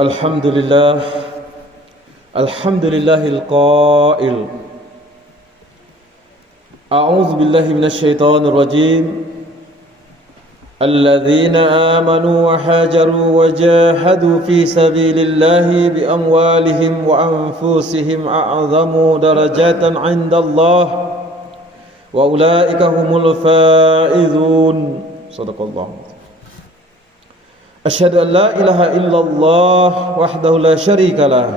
Alhamdulillah, Alhamdulillahil qail. A'udzu billahi minasyaitonir rajim. Alladzina amanu wa hajaru wa jahadu fi sabilillahi bi amwalihim wa anfusihim a'zamu darajatan 'indallah wa ulaika humul faizun. Shadaqallah. Asyhadu an la ilaha illallah wahdahu la syarika lah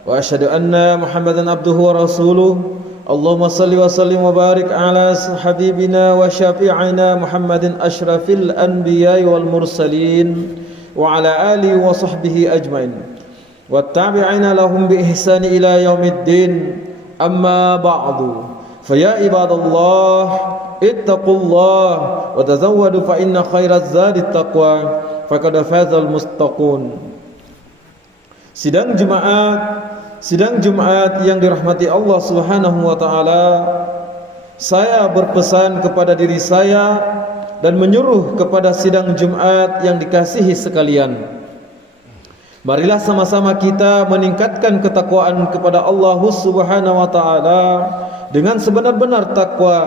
wa asyhadu anna Muhammadan abduhu wa rasuluh. Allahumma salli wa sallim wa barik ala habibina wa syafi'ina Muhammadin asyrafil anbiya'i wal mursalin wa ala alihi wa sahbihi ajmain wa tabi'ina lahum bi ihsani ila yaumiddin. Amma ba'du, fa ya ibadallah ittaqullah wa tazawwadu fa inna khairaz zadi taqwa faqad fazal muttaqun. Sidang Jumat yang dirahmati Allah Subhanahu wa taala, saya berpesan kepada diri saya dan menyuruh kepada sidang Jumat yang dikasihi sekalian. Marilah sama-sama kita meningkatkan ketakwaan kepada Allah Subhanahu wa taala dengan sebenar-benar takwa,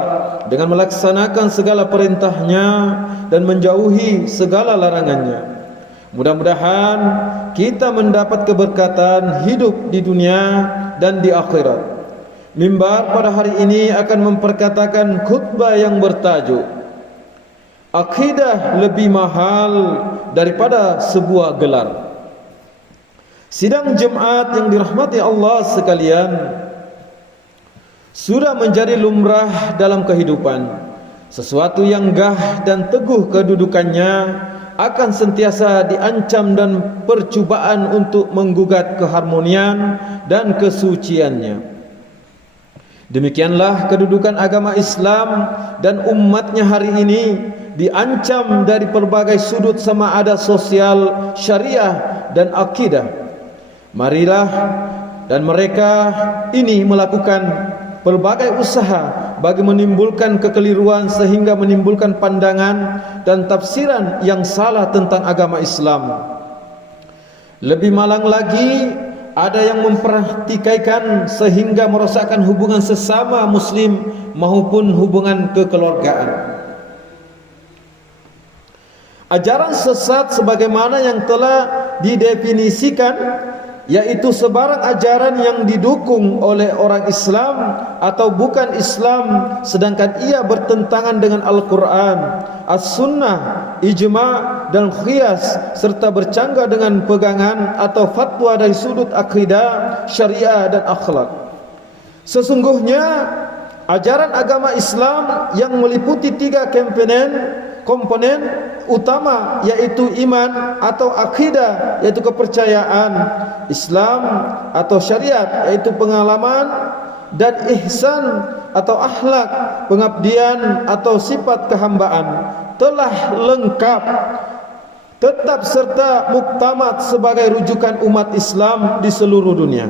dengan melaksanakan segala perintahnya dan menjauhi segala larangannya. Mudah-mudahan kita mendapat keberkatan hidup di dunia dan di akhirat. Mimbar pada hari ini akan memperkatakan khutbah yang bertajuk Akidah lebih mahal daripada sebuah gelar. Sidang Jumat yang dirahmati Allah sekalian, sudah menjadi lumrah dalam kehidupan. Sesuatu yang gah dan teguh kedudukannya akan sentiasa diancam dan percubaan untuk menggugat keharmonian dan kesuciannya. Demikianlah kedudukan agama Islam dan umatnya hari ini diancam dari berbagai sudut, sama ada sosial, syariah dan akidah. Marilah dan mereka ini melakukan berbagai usaha bagi menimbulkan kekeliruan sehingga menimbulkan pandangan dan tafsiran yang salah tentang agama Islam. Lebih malang lagi, ada yang mempertikaikan sehingga merosakkan hubungan sesama muslim maupun hubungan kekeluargaan. Ajaran sesat sebagaimana yang telah didefinisikan, yaitu sebarang ajaran yang didukung oleh orang Islam atau bukan Islam sedangkan ia bertentangan dengan Al-Quran, As-Sunnah, Ijma' dan Qiyas serta bercanggah dengan pegangan atau fatwa dari sudut akidah, syariah dan akhlak. Sesungguhnya ajaran agama Islam yang meliputi 3 komponen utama, yaitu iman atau akidah, yaitu kepercayaan, Islam atau syariat, yaitu pengalaman, dan ihsan atau akhlak, pengabdian atau sifat kehambaan, telah lengkap, tetap serta muktamad sebagai rujukan umat Islam di seluruh dunia.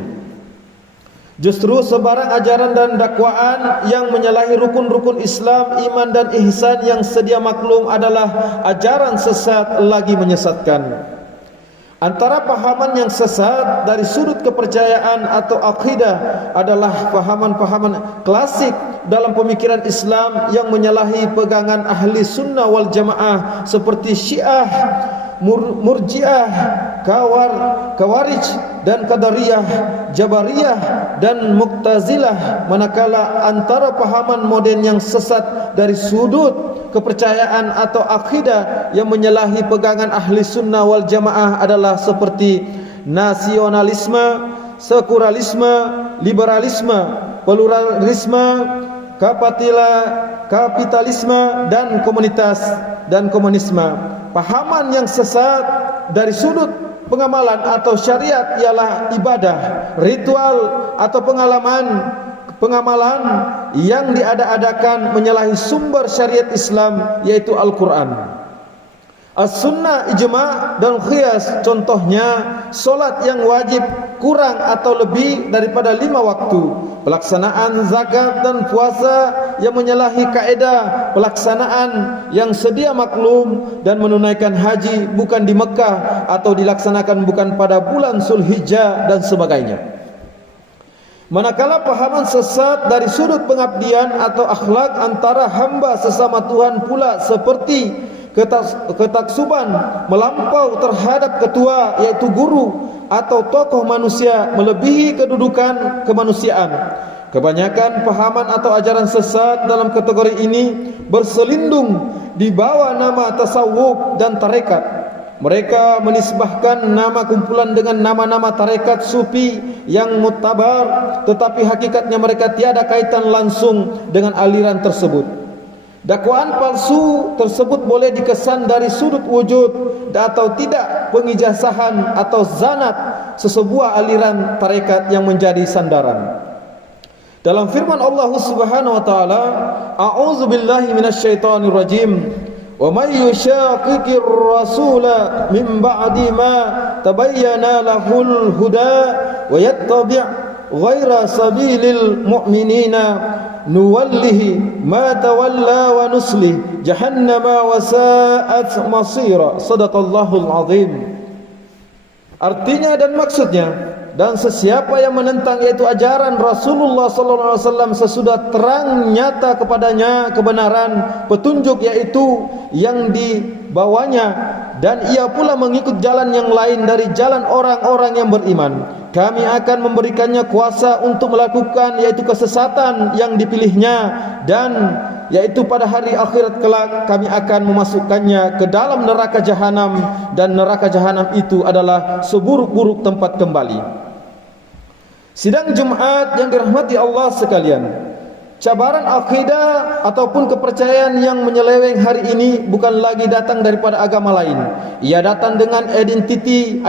Justru sebarang ajaran dan dakwaan yang menyalahi rukun-rukun Islam, iman dan ihsan yang sedia maklum adalah ajaran sesat lagi menyesatkan. Antara pahaman yang sesat dari sudut kepercayaan atau akidah adalah pahaman-pahaman klasik dalam pemikiran Islam yang menyalahi pegangan ahli sunnah wal jamaah seperti Syiah, Murji'ah, Khawarij dan Qadariyah, Jabariyah dan Mu'tazilah. Manakala antara pahaman modern yang sesat dari sudut kepercayaan atau akidah yang menyalahi pegangan ahli sunnah wal jamaah adalah seperti nasionalisme, sekularilisme, liberalisme, pluralisme, kapitalisme dan komunisme. Pahaman yang sesat dari sudut pengamalan atau syariat ialah ibadah, ritual atau pengamalan yang diada-adakan menyalahi sumber syariat Islam, yaitu Al-Quran, As-Sunnah, Ijma' dan Qiyas. Contohnya, solat yang wajib kurang atau lebih daripada 5 waktu, pelaksanaan zakat dan puasa yang menyalahi kaedah pelaksanaan yang sedia maklum dan menunaikan haji bukan di Mekah atau dilaksanakan bukan pada bulan Zulhijjah dan sebagainya. Manakala pahaman sesat dari sudut pengabdian atau akhlak antara hamba sesama Tuhan pula seperti ketaksuban melampau terhadap ketua yaitu guru atau tokoh manusia melebihi kedudukan kemanusiaan. Kebanyakan pahaman atau ajaran sesat dalam kategori ini berselindung di bawah nama tasawuf dan tarekat. Mereka menisbahkan nama kumpulan dengan nama-nama tarekat sufi yang mutabar, tetapi hakikatnya mereka tiada kaitan langsung dengan aliran tersebut. Dakwaan palsu tersebut boleh dikesan dari sudut wujud atau tidak pengijazahan atau zanat sesebuah aliran tarekat yang menjadi sandaran. Dalam firman Allah Subhanahu wa taala, a'udzu billahi minasyaitonir rajim. Wa may yushaqiqir rasula min ba'di ma tabayyana lahul huda wa yattabi' ghaira sabilil mu'minina nuwallihi ma tawalla wa nuslih jahannama wa sa'at masira. Shadaqallahul azim. Artinya dan maksudnya, dan sesiapa yang menentang yaitu ajaran Rasulullah sallallahu alaihi wasallam sesudah terang nyata kepadanya kebenaran petunjuk yaitu yang dibawanya, dan ia pula mengikut jalan yang lain dari jalan orang-orang yang beriman, kami akan memberikannya kuasa untuk melakukan yaitu kesesatan yang dipilihnya, dan yaitu pada hari akhirat kelak kami akan memasukkannya ke dalam neraka jahanam, dan neraka jahanam itu adalah seburuk-buruk tempat kembali. Sidang Jumat yang dirahmati Allah sekalian, cabaran akidah ataupun kepercayaan yang menyeleweng hari ini bukan lagi datang daripada agama lain. Ia datang dengan identiti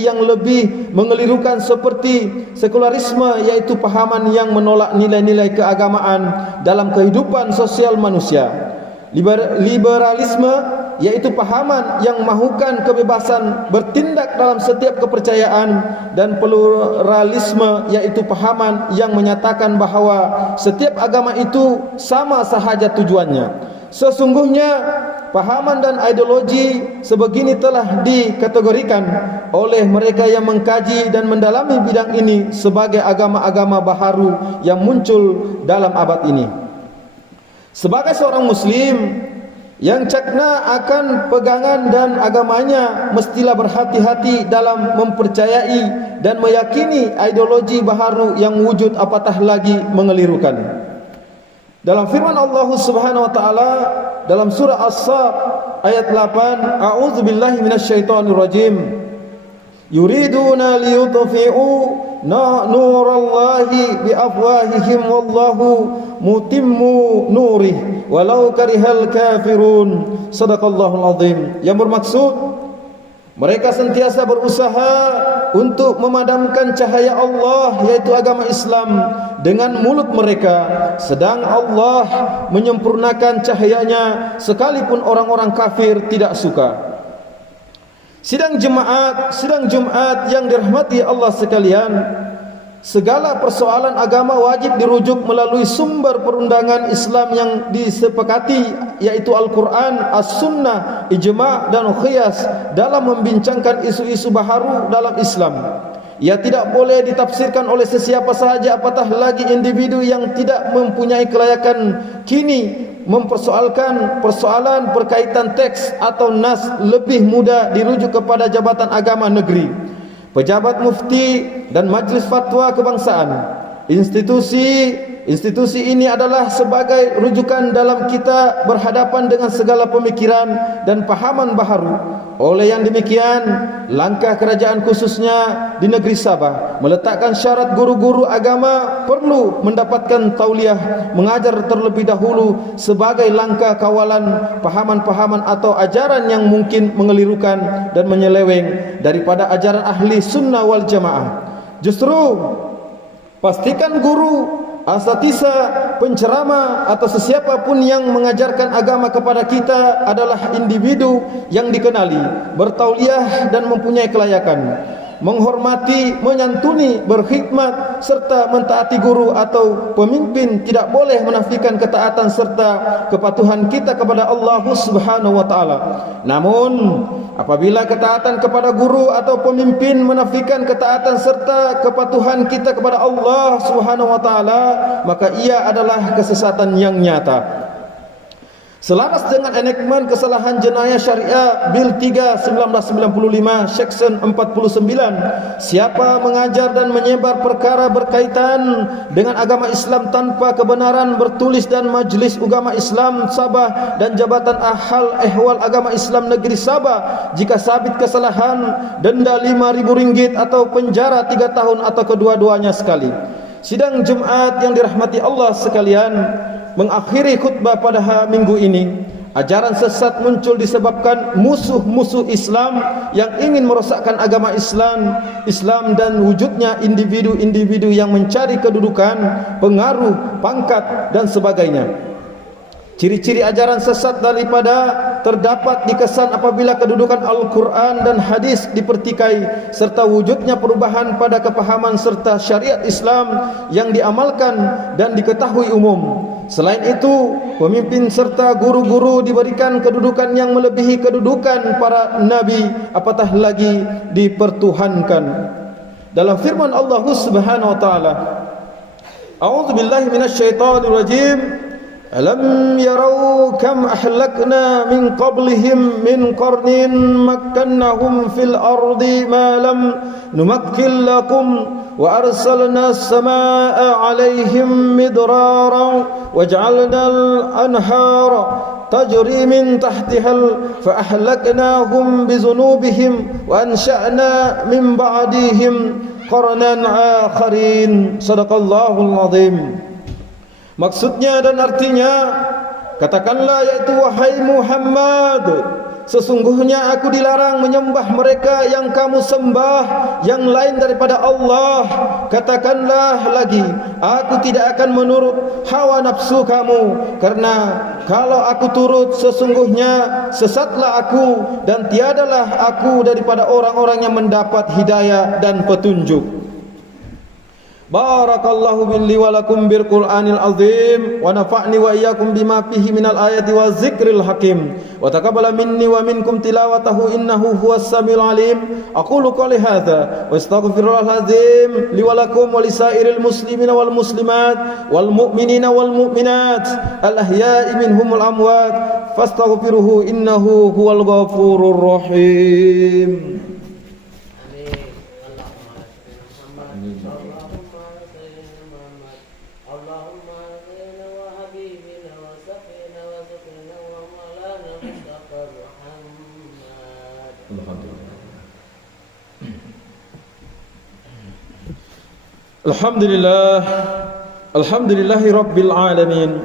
yang lebih mengelirukan seperti sekularisme, yaitu pahaman yang menolak nilai-nilai keagamaan dalam kehidupan sosial manusia. Liberalisme yaitu pahaman yang mahukan kebebasan bertindak dalam setiap kepercayaan, dan pluralisme yaitu pahaman yang menyatakan bahawa setiap agama itu sama sahaja tujuannya. Sesungguhnya pahaman dan ideologi sebegini telah dikategorikan oleh mereka yang mengkaji dan mendalami bidang ini sebagai agama-agama baharu yang muncul dalam abad ini. Sebagai seorang muslim yang cakna akan pegangan dan agamanya, mestilah berhati-hati dalam mempercayai dan meyakini ideologi baharu yang wujud apatah lagi mengelirukan. Dalam firman Allah Subhanahu wa taala dalam surah As-Saff ayat 8, a'udzu billahi minasyaitonir rajim. Yuriduna liyutfi'u nurallahi biafwahihim wallahu mutimmu nurih walau karihal kafirun. Shadaqallahul azim. Yang bermaksud, mereka sentiasa berusaha untuk memadamkan cahaya Allah yaitu agama Islam dengan mulut mereka, sedang Allah menyempurnakan cahayanya sekalipun orang-orang kafir tidak suka. Sidang Jumat yang dirahmati Allah sekalian, segala persoalan agama wajib dirujuk melalui sumber perundangan Islam yang disepakati, yaitu Al-Quran, As-Sunnah, Ijma' dan Qiyas dalam membincangkan isu-isu baharu dalam Islam. Ia tidak boleh ditafsirkan oleh sesiapa sahaja, apatah lagi individu yang tidak mempunyai kelayakan kini mempersoalkan persoalan berkaitan teks atau nas. Lebih mudah dirujuk kepada jabatan agama negeri, pejabat mufti dan majlis fatwa kebangsaan. Institusi ini adalah sebagai rujukan dalam kita berhadapan dengan segala pemikiran dan pahaman baharu. Oleh yang demikian, langkah kerajaan khususnya di negeri Sabah meletakkan syarat guru-guru agama perlu mendapatkan tauliah mengajar terlebih dahulu sebagai langkah kawalan pahaman-pahaman atau ajaran yang mungkin mengelirukan dan menyeleweng daripada ajaran ahli sunnah wal jamaah. Justru pastikan guru, asatisa, penceramah atau sesiapapun yang mengajarkan agama kepada kita adalah individu yang dikenali, bertauliah dan mempunyai kelayakan. menghormati, menyantuni, berkhidmat serta mentaati guru atau pemimpin, tidak boleh menafikan ketaatan serta kepatuhan kita kepada Allah Subhanahu wa taala. Namun apabila ketaatan kepada guru atau pemimpin menafikan ketaatan serta kepatuhan kita kepada Allah Subhanahu wa taala, maka ia adalah kesesatan yang nyata. Selaras dengan enakmen kesalahan jenayah syariah Bil 3 1995 Section 49, siapa mengajar dan menyebar perkara berkaitan dengan agama Islam tanpa kebenaran bertulis dan Majlis Ugama Islam Sabah dan Jabatan Ahal Ehwal Agama Islam Negeri Sabah, jika sabit kesalahan, denda RM5.000 atau penjara 3 tahun atau kedua-duanya sekali. Sidang Jumat yang dirahmati Allah sekalian, mengakhiri khutbah pada minggu ini, ajaran sesat muncul disebabkan musuh-musuh Islam yang ingin merosakkan agama Islam dan wujudnya individu-individu yang mencari kedudukan, pengaruh, pangkat dan sebagainya. Ciri-ciri ajaran sesat daripada terdapat dikesan apabila kedudukan Al-Quran dan hadis dipertikai serta wujudnya perubahan pada kepahaman serta syariat Islam yang diamalkan dan diketahui umum. Selain itu, pemimpin serta guru-guru diberikan kedudukan yang melebihi kedudukan para nabi, apatah lagi dipertuhankan. Dalam firman Allah Subhanahu wa taala, A'udzubillahi minasyaitonirrajim. Alam yarau kam ahlakna min qablihim min qarnin makkannahum fil ardi ma lam numakkil lakum wa arsalna as-samaa'a 'alaihim midrara waj'alna al-anhara tajri min tahtihal fa ahlaknahum bi dhunubihim wa ansha'na min ba'dihim qarnan akharin. Shadaqallahul azim. Maksudnya dan artinya, katakanlah, yaitu wahai Muhammad, sesungguhnya aku dilarang menyembah mereka yang kamu sembah yang lain daripada Allah. Katakanlah lagi, aku tidak akan menurut hawa nafsu kamu, karena kalau aku turut, sesungguhnya sesatlah aku dan tiadalah aku daripada orang-orang yang mendapat hidayah dan petunjuk. Barakallahu billi wa lakum bil Qur'anil azim wa nafa'ni wa iyyakum bima fihi minal ayati wa zikril hakim wa taqabbala minni wa minkum tilawatahu innahu huwas samiul alim. Aqulu qouli hadza wa astaghfirullahal azim li wa lakum wa lisairil muslimina wal muslimat wal mu'minina wal mu'minat al ahya'i minhum wal amwat fastaghfiruhu innahu huwal ghafurur rahim. Alhamdulillah, alhamdulillahi rabbil alamin,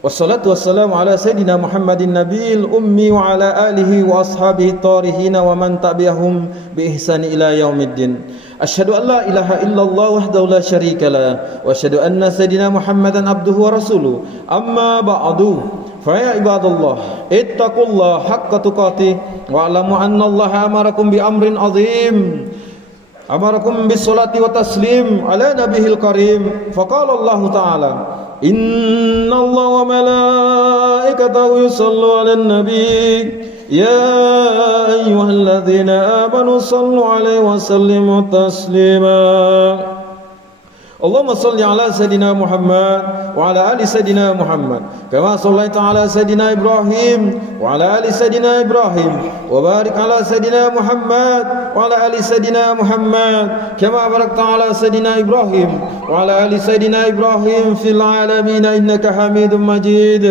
wassalatu wassalamu ala sayyidina Muhammadin nabiyil ummi wa ala alihi wa ashabihi tarihin wa man tabi'ahum bi ihsani ila yaumiddin. Asyhadu an la ilaha illallah wahdahu la syarika lah wa asyhadu anna sayyidina Muhammadan abduhu wa rasuluh. Amma ba'du, fa ya ibadallah, ittaqullaha haqqa tuqatih wa alamu anna Allah amarakum bi amrin azim. Amarakum bis salati wa taslim ala nabihil karim. Faqala Allah ta'ala, inna Allah wa malaikatahu yusallu ala nabi ya ayyuhalladzina amanu sallu alaihi wa sallimu taslima. Allahumma salli ala Sayyidina Muhammad wa ala ali Sayyidina Muhammad kama sallaita ala Sayyidina Ibrahim wa ala ali Sayyidina Ibrahim wa barik ala Sayyidina Muhammad wa ala ali Sayyidina Muhammad kama barakta ala Sayyidina Ibrahim wa ala ali Sayyidina Ibrahim fil alamin innaka Hamidum Majid.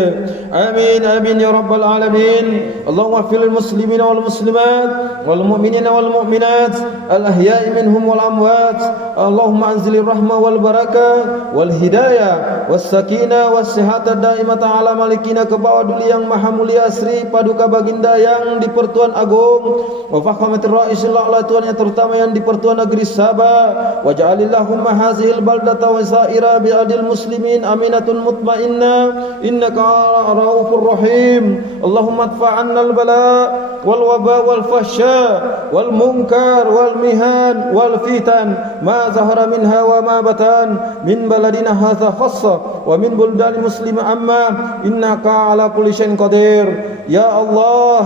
Amin amin ya rabbal alamin. Allahumma fil muslimina wal muslimat wal mu'minina wal mu'minat al ahya'i minhum wal amwat. Allahumma anzilir rahmah wal barakah wal hidayah was sakinah was sihata daimata ala malikina, ke bawah dulu yang maha mulia Sri Paduka Baginda yang di Pertuan Agung wa fakhamatir ra'isil a'la, tuan yang terutama yang di Pertuan Negeri Sabah. Wa ja'alillahumma hazihil baldata wa sa'ira bi'adil muslimin aminatun mutmainnah innaka raufur rahim. Allahumma adfa'anna al-bala wal waba wal fahsya wal munkar wal mihan wal fitan ma zahara minha wa ma batan min baladina hadza khassa wa min buldani muslima amma innaka ala kulli syai'in qadir. Ya Allah,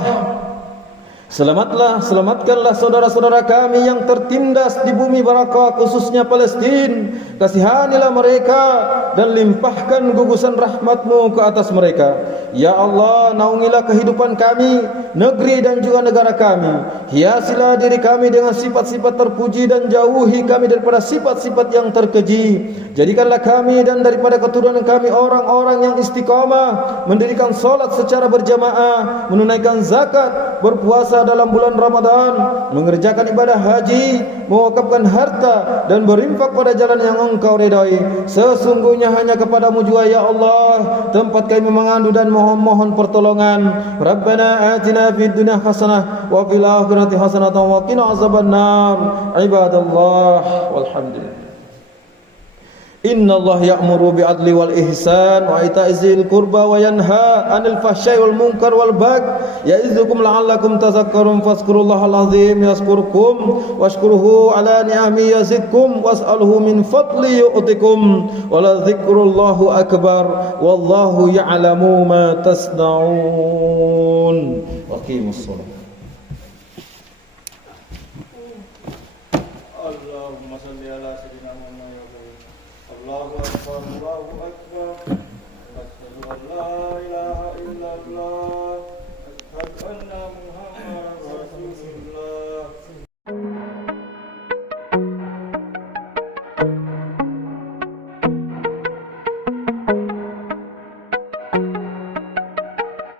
selamatkanlah saudara-saudara kami yang tertindas di bumi Barakah, khususnya Palestina. Kasihanilah mereka dan limpahkan gugusan rahmat-Mu ke atas mereka. Ya Allah, naungilah kehidupan kami, negeri dan juga negara kami. Hiasilah diri kami dengan sifat-sifat terpuji dan jauhi kami daripada sifat-sifat yang terkeji. Jadikanlah kami dan daripada keturunan kami orang-orang yang istiqamah, mendirikan solat secara berjamaah, menunaikan zakat, berpuasa dalam bulan Ramadan, mengerjakan ibadah haji, mewakafkan harta dan berinfak pada jalan yang Engkau redai. Sesungguhnya hanya kepadamu jua ya Allah tempat kami mengadu dan mohon pertolongan. Rabbana atina fid dunya hasanah wa fil akhirati hasanah wa qina azabannar. Ibadallah, walhamdulillah. Inna Allah ya'muru bi'adli wal ihsan wa ita'i dzil qurba wa yanha 'anil fahsya'i wal munkar wal baghi ya'izukum la'allakum tadhakkarun fazkurullahal azim yazkurkum washkuruhu 'ala ni'amihi yazidkum was'alhu min fadli yu'tikum wa la dzikrullahu akbar wallahu ya'lamu ma tasna'un. Waqimus shalah. Allahumma shalli ala sayyidina Muhammad. Allahu akbar, Allahu akbar. Asyhadu an la ilaha illallah, asyhadu anna